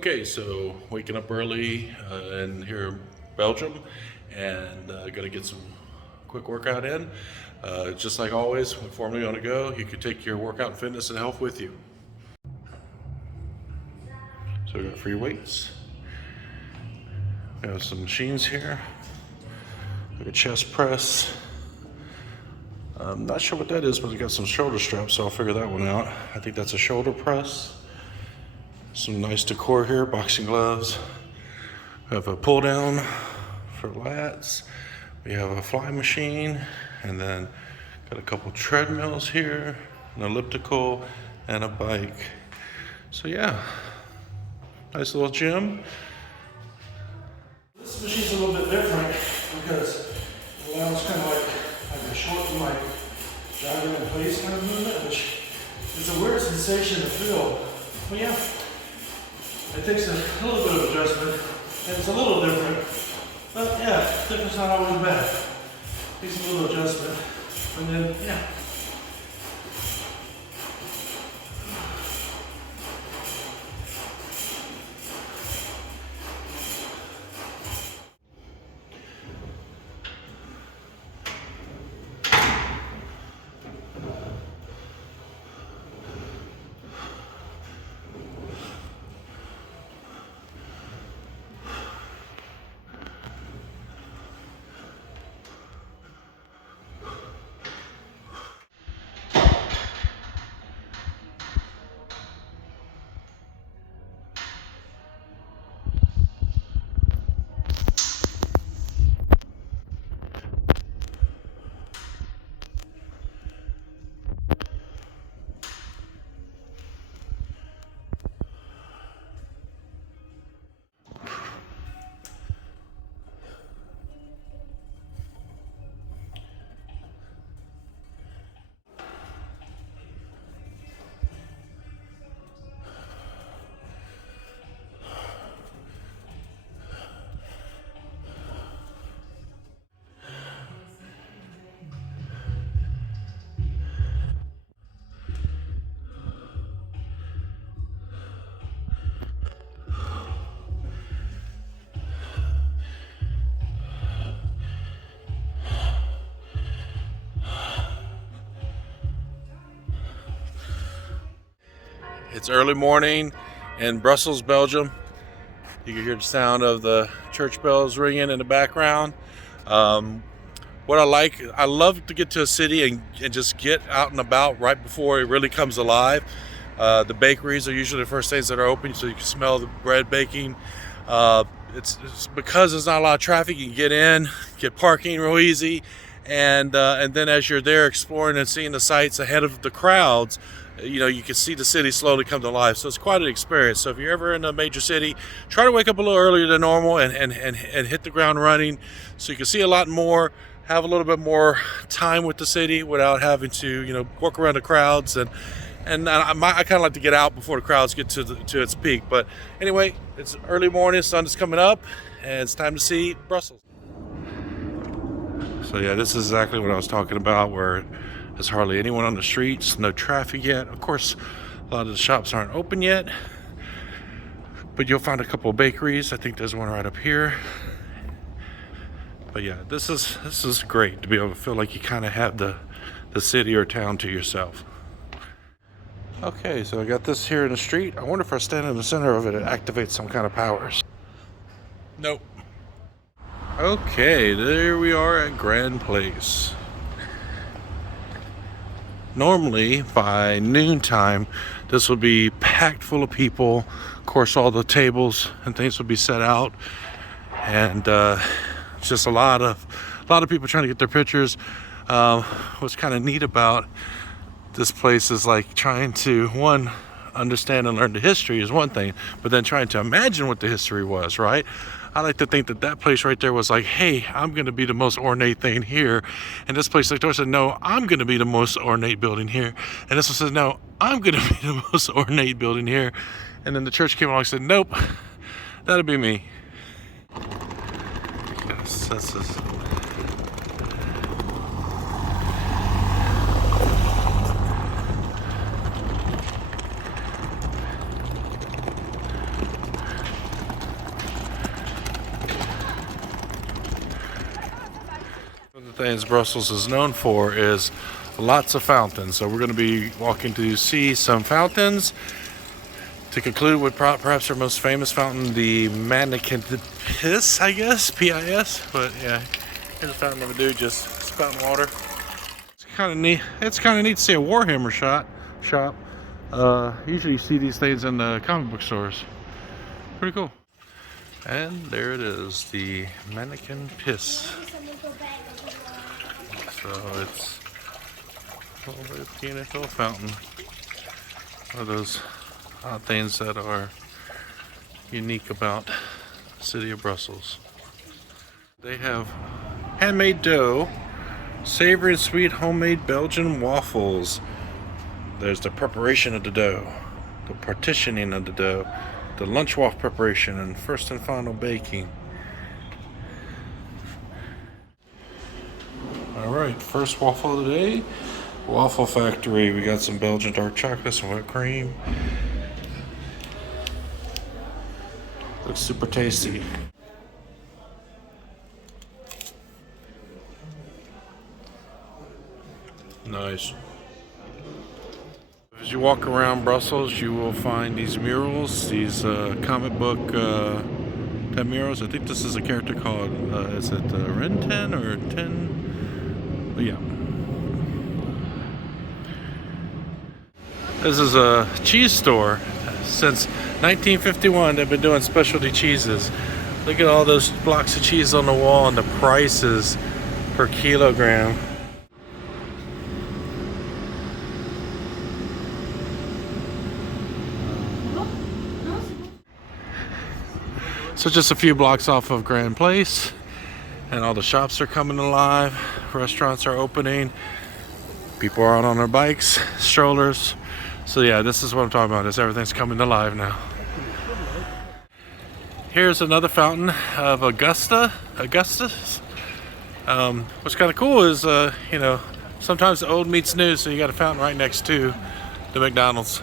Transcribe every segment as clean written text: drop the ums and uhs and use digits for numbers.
Okay, so waking up early in here in Belgium and gonna get some quick workout in. Just like always, when Formerly on the go, you can take your workout and fitness and health with you. So we got free weights. We have some machines here. Like a chest press. I'm not sure what that is, but we got some shoulder straps, so I'll figure that one out. I think that's a shoulder press. Some nice decor here, boxing gloves. We have a pull down for lats. We have a fly machine, and then got a couple treadmills here, an elliptical, and a bike. So yeah, nice little gym. This machine's a little bit different because it allows kind of like a short, like driving in place kind of movement, which is a weird sensation to feel. But yeah, it takes a little bit of adjustment, and it's a little different. But yeah, different's not always bad. Takes a little adjustment, and then yeah. It's early morning in Brussels, Belgium. You can hear the sound of the church bells ringing in the background. What I love to get to a city and just get out and about right before it really comes alive. The bakeries are usually the first things that are open, so you can smell the bread baking. It's because there's not a lot of traffic, you can get in, get parking real easy, and then as you're there exploring and seeing the sights ahead of the crowds, you can see the city slowly come to life. So it's quite an experience. So if you're ever in a major city, try to wake up a little earlier than normal and hit the ground running so you can see a lot more, have a little bit more time with the city without having to, work around the crowds. And I kind of like to get out before the crowds get to its peak. But anyway, it's early morning, sun is coming up, and it's time to see Brussels. So yeah, this is exactly what I was talking about, where there's hardly anyone on the streets, no traffic yet. Of course, a lot of the shops aren't open yet, but you'll find a couple of bakeries. I think there's one right up here. But yeah, this is great to be able to feel like you kind of have the city or town to yourself. Okay, so I got this here in the street. I wonder if I stand in the center of it, it activates some kind of powers. Nope. Okay, there we are at Grand Place. Normally by noontime this would be packed full of people. Of course, all the tables and things would be set out, and it's just a lot of people trying to get their pictures. What's kind of neat about this place is like trying to understand and learn the history is one thing, but then trying to imagine what the history was, right? I like to think that place right there was like, hey, I'm going to be the most ornate thing here. And this place next door said, no, I'm going to be the most ornate building here. And this one says, no, I'm going to be the most ornate building here. And then the church came along and said, nope, that'll be me. Yes, this is... One of the things Brussels is known for is lots of fountains. So we're going to be walking to see some fountains. To conclude with perhaps our most famous fountain, the Mannequin Piss, I guess, P-I-S. But yeah, here's a fountain of a dude just spouting water. It's kind of neat. It's kind of neat to see a Warhammer shop. Usually you see these things in the comic book stores. Pretty cool. And there it is, the Mannequin Piss. So it's a little beautiful fountain. One of those odd things that are unique about the city of Brussels. They have handmade dough, savory and sweet homemade Belgian waffles. There's the preparation of the dough, the partitioning of the dough, the lunch waffle preparation, and first and final baking. Alright, first waffle of the day, Waffle Factory. We got some Belgian dark chocolate, some whipped cream. Looks super tasty. Nice. As you walk around Brussels, you will find these murals, these comic book type murals. I think this is a character called, is it Ren 10 or 10? But yeah. This is a cheese store. Since 1951, they've been doing specialty cheeses. Look at all those blocks of cheese on the wall and the prices per kilogram. So just a few blocks off of Grand Place, and all the shops are coming alive. Restaurants are opening. People are out on their bikes, strollers. So yeah, this is what I'm talking about, is everything's coming alive now. Here's another fountain of Augustus. What's kind of cool is, you know, sometimes the old meets new, so you got a fountain right next to the McDonald's.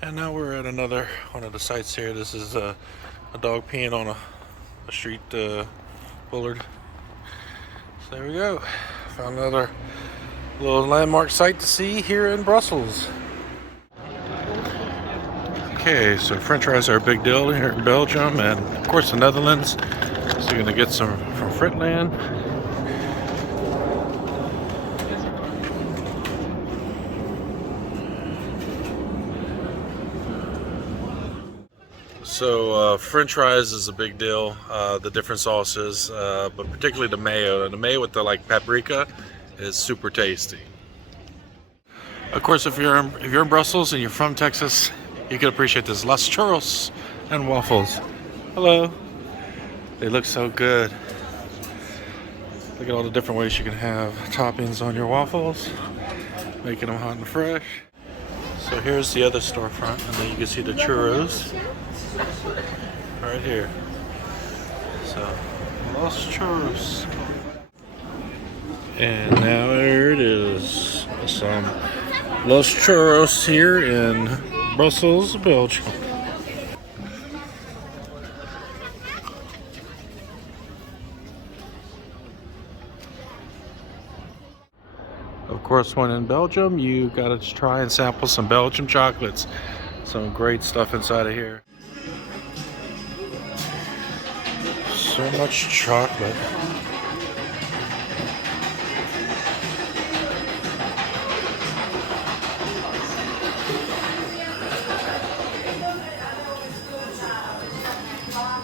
And now we're at another one of the sites here. This is a dog peeing on a street bollard. So there we go. Found another little landmark site to see here in Brussels. Okay, so French fries are a big deal here in Belgium and of course the Netherlands. So you're gonna get some from Fritland. So French fries is a big deal, the different sauces, but particularly the mayo. And the mayo with the paprika is super tasty. Of course, if you're in Brussels and you're from Texas, you can appreciate this. Las churros and waffles. Hello. They look so good. Look at all the different ways you can have toppings on your waffles, making them hot and fresh. So here's the other storefront, and then you can see the churros right here. So, Los Churros. And now there it is. Some Los Churros here in Brussels, Belgium. Of course, when in Belgium, you gotta try and sample some Belgian chocolates. Some great stuff inside of here. So much chocolate.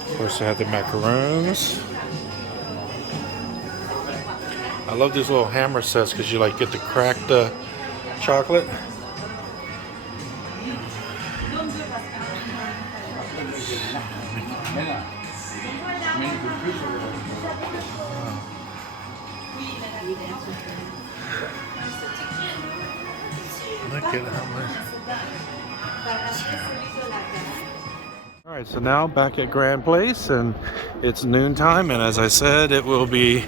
Of course, I have the macaroons. I love these little hammer sets because you get to crack the chocolate. Look at how much. Alright, so now back at Grand Place, and it's noontime, and as I said, it will be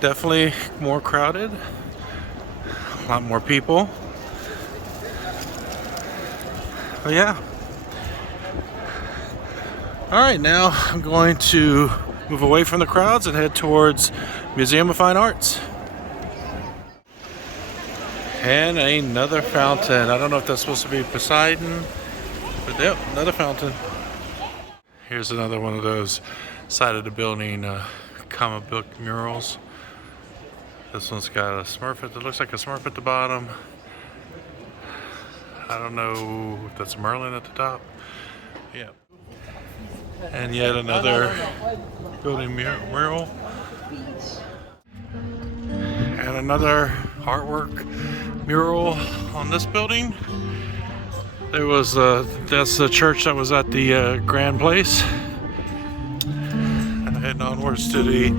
definitely more crowded, a lot more people. But yeah. All right, now I'm going to move away from the crowds and head towards Museum of Fine Arts. And another fountain. I don't know if that's supposed to be Poseidon, but yep, another fountain. Here's another one of those side of the building comic book murals. This one's got a Smurf it looks like a Smurf at the bottom. I don't know if that's Merlin at the top. Yeah. And yet another building mural. And another artwork mural on this building. There was that's the church that was at the Grand Place. And heading onwards to the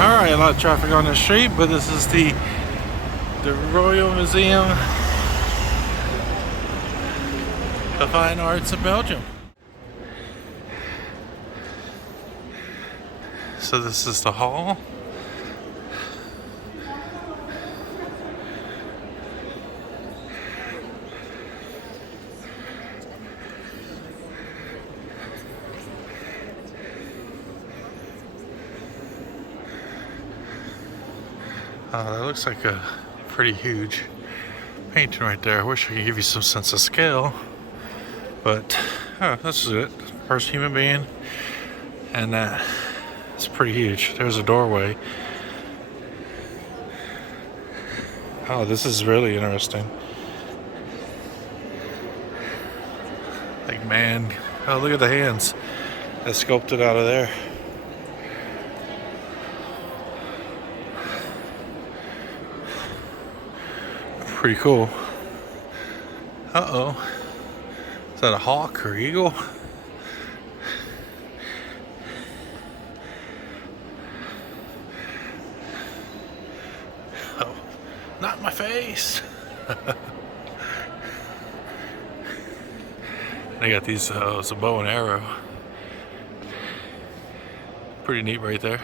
Alright, a lot of traffic on the street, but this is the Royal Museum of Fine Arts of Belgium. So this is the hall. That looks like a pretty huge painting right there. I wish I could give you some sense of scale, but this is it. First human being, and it's pretty huge. There's a doorway. Oh, this is really interesting. Like, man, oh, look at the hands that's sculpted out of there. Pretty cool. Uh-oh. Is that a hawk or eagle? Oh, not my face. They got these, it's a bow and arrow. Pretty neat right there.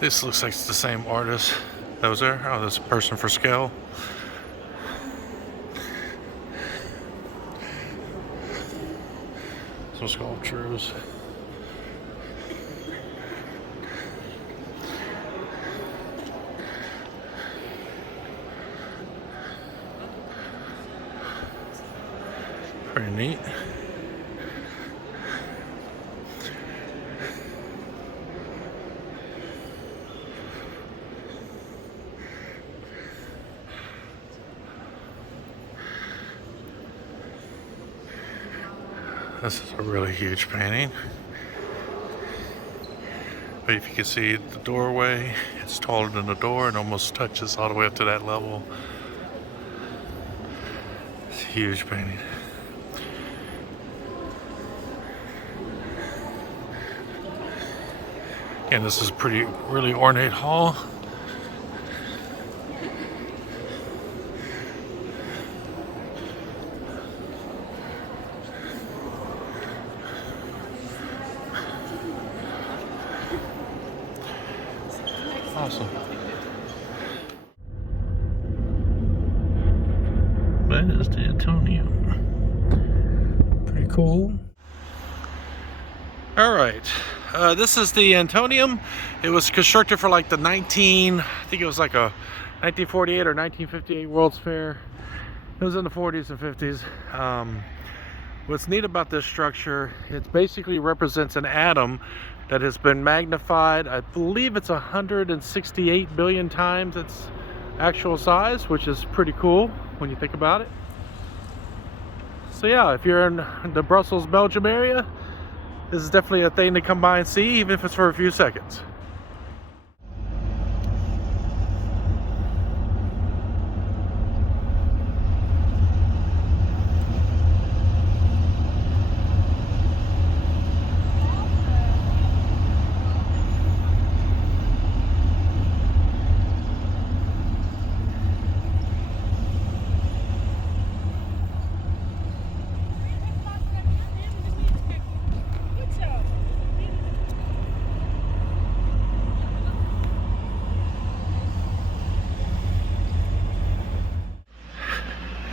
This looks like it's the same artist that was there. Oh, that's a person for scale. Some sculptures. Pretty neat. This is a really huge painting. But if you can see the doorway, it's taller than the door and almost touches all the way up to that level. It's a huge painting. Again, this is a really ornate hall. Awesome. That is the Antonium. Pretty cool. All right. This is the Antonium. It was constructed for like the I think it was like a 1948 or 1958 World's Fair. It was in the 40s and 50s. What's neat about this structure, it basically represents an atom that has been magnified. I believe it's 168 billion times its actual size, which is pretty cool when you think about it. So yeah, if you're in the Brussels, Belgium area, this is definitely a thing to come by and see, even if it's for a few seconds.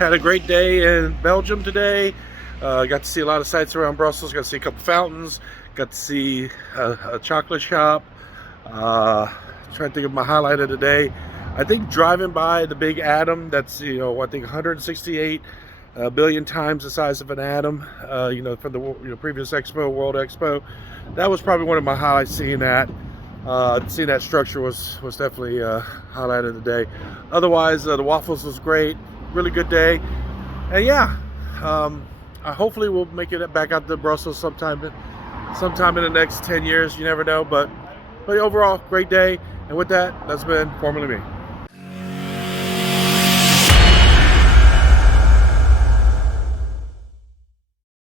Had a great day in Belgium today. Got to see a lot of sights around Brussels. Got to see a couple fountains. Got to see a chocolate shop. Trying to think of my highlight of the day. I think driving by the big atom. That's, I think 168 billion times the size of an atom. From the previous expo, World Expo. That was probably one of my highlights. Seeing that. Seeing that structure was definitely a highlight of the day. Otherwise, the waffles was great. Really good day. And yeah, hopefully we'll make it back out to Brussels sometime in the next 10 years. You never know, but overall, great day. And with that, that's been Formerly Me.